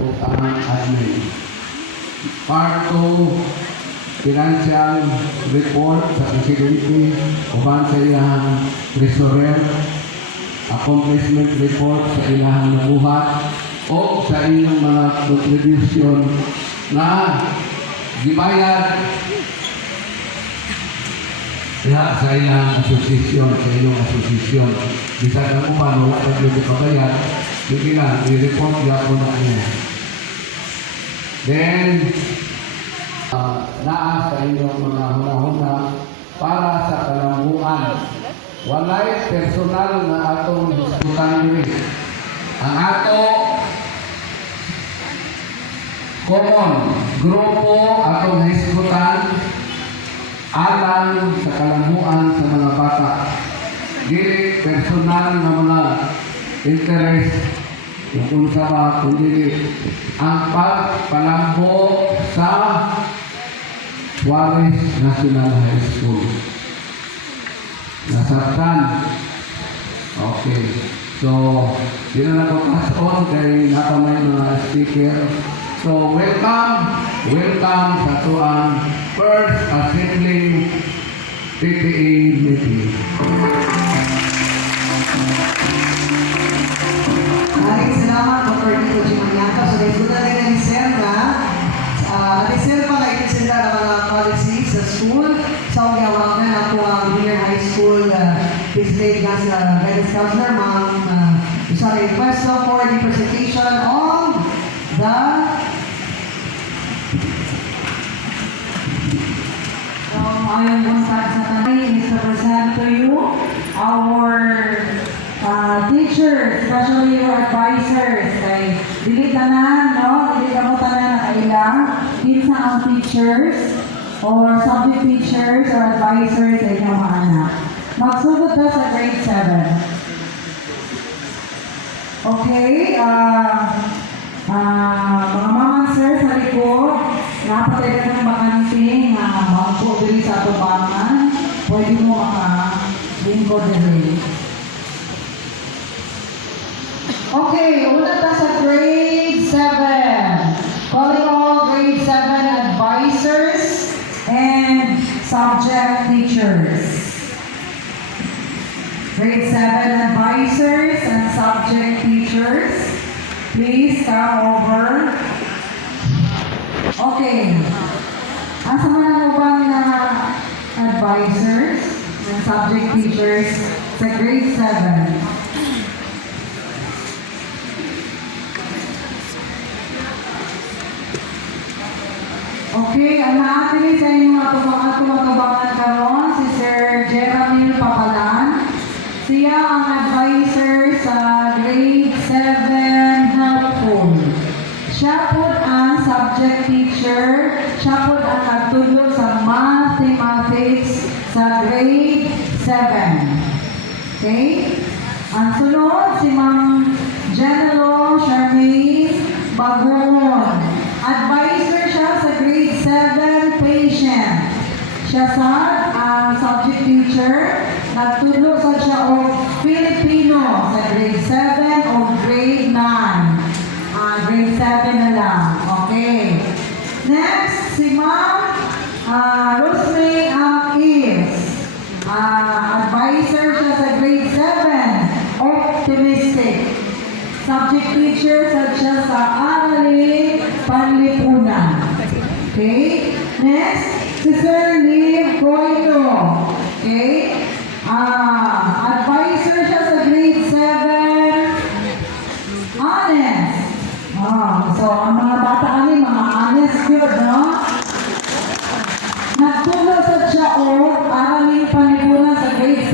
utang admin. Part 2, financial report sa presidente, uban sa ilahang treasurer, accomplishment report sa ilahang nabuhat, o sa inyong mga contribution na gibayad sa ilang asosisyon, sa inyong asosisyon. Bisa na mo ba, wala ka yung kabayad, sige lang, i-report niya po na niya. Then, naa sa inyong mga huna-huna para sa kalambuan. Walay personal na atong diskutan diri. Ang ato common grupo atong diskutan alang sa kalambuan sa mga bata. Dili personal na mga interest kung unsa ba kundi ang pagpalambo sa Juarez National High School. Nasabtan. Okay. So, di na pass on kay nakamay mga speaker. So, welcome sa tuang first assembly PTA meeting. Maraming salamat, Dr. Nico Gimaniaco. So, nagsuda rin ang reserva. Reserva na ipresenta ng mga policies sa school. So, gawag na ako ang junior high school president nga sa guidance counselor, Ma'am Usara Requesto for the presentation of the I want to present to you our teachers, especially your advisors. Kay dili tanan, no? Dili ka mo tanan na kailang. Kinsa ang teachers or subject teachers or advisors sa inyong mga anak. Magsugod ka sa grade 7. Okay, mga mama sir sa likod, napatay ka ng bakanting magpo diri sa atubangan, pwede mo maka-lingkod diri. Okay, una ta sa grade 7. Calling all grade 7 advisors and subject teachers. Grade 7 advisors and subject teachers, please come over. Okay. Asa man ang ubang na advisors and subject teachers sa grade 7? Okay, ang naatili sa inyong matubangan karon si Sir Jeremy Papalan. Siya ang advisor sa grade 7 helpful. Siya po ang subject teacher. Siya po ang nagtulog sa mathematics sa grade 7. Okay? Ang sunod, si Ma'am General Charmaine Bagon. Advisor siya sa grade 7 patient. Siya sa subject teacher. Nagtulog sa siya o Filipino sa grade 7 o grade 9. Grade 7 na lang. Okay. Next, si Ma'am Rosemary Is. Advisor siya sa grade 7. Optimistic. Subject teacher siya sa Aralin Panlipunan. Okay. Next, si Sir Liv Goyno. Okay. Advisor siya sa grade 7. Honest. So, ang mga bata kami, mga honest yun, no? Nagtulog sa siya o Aralin Panlipunan sa grade 7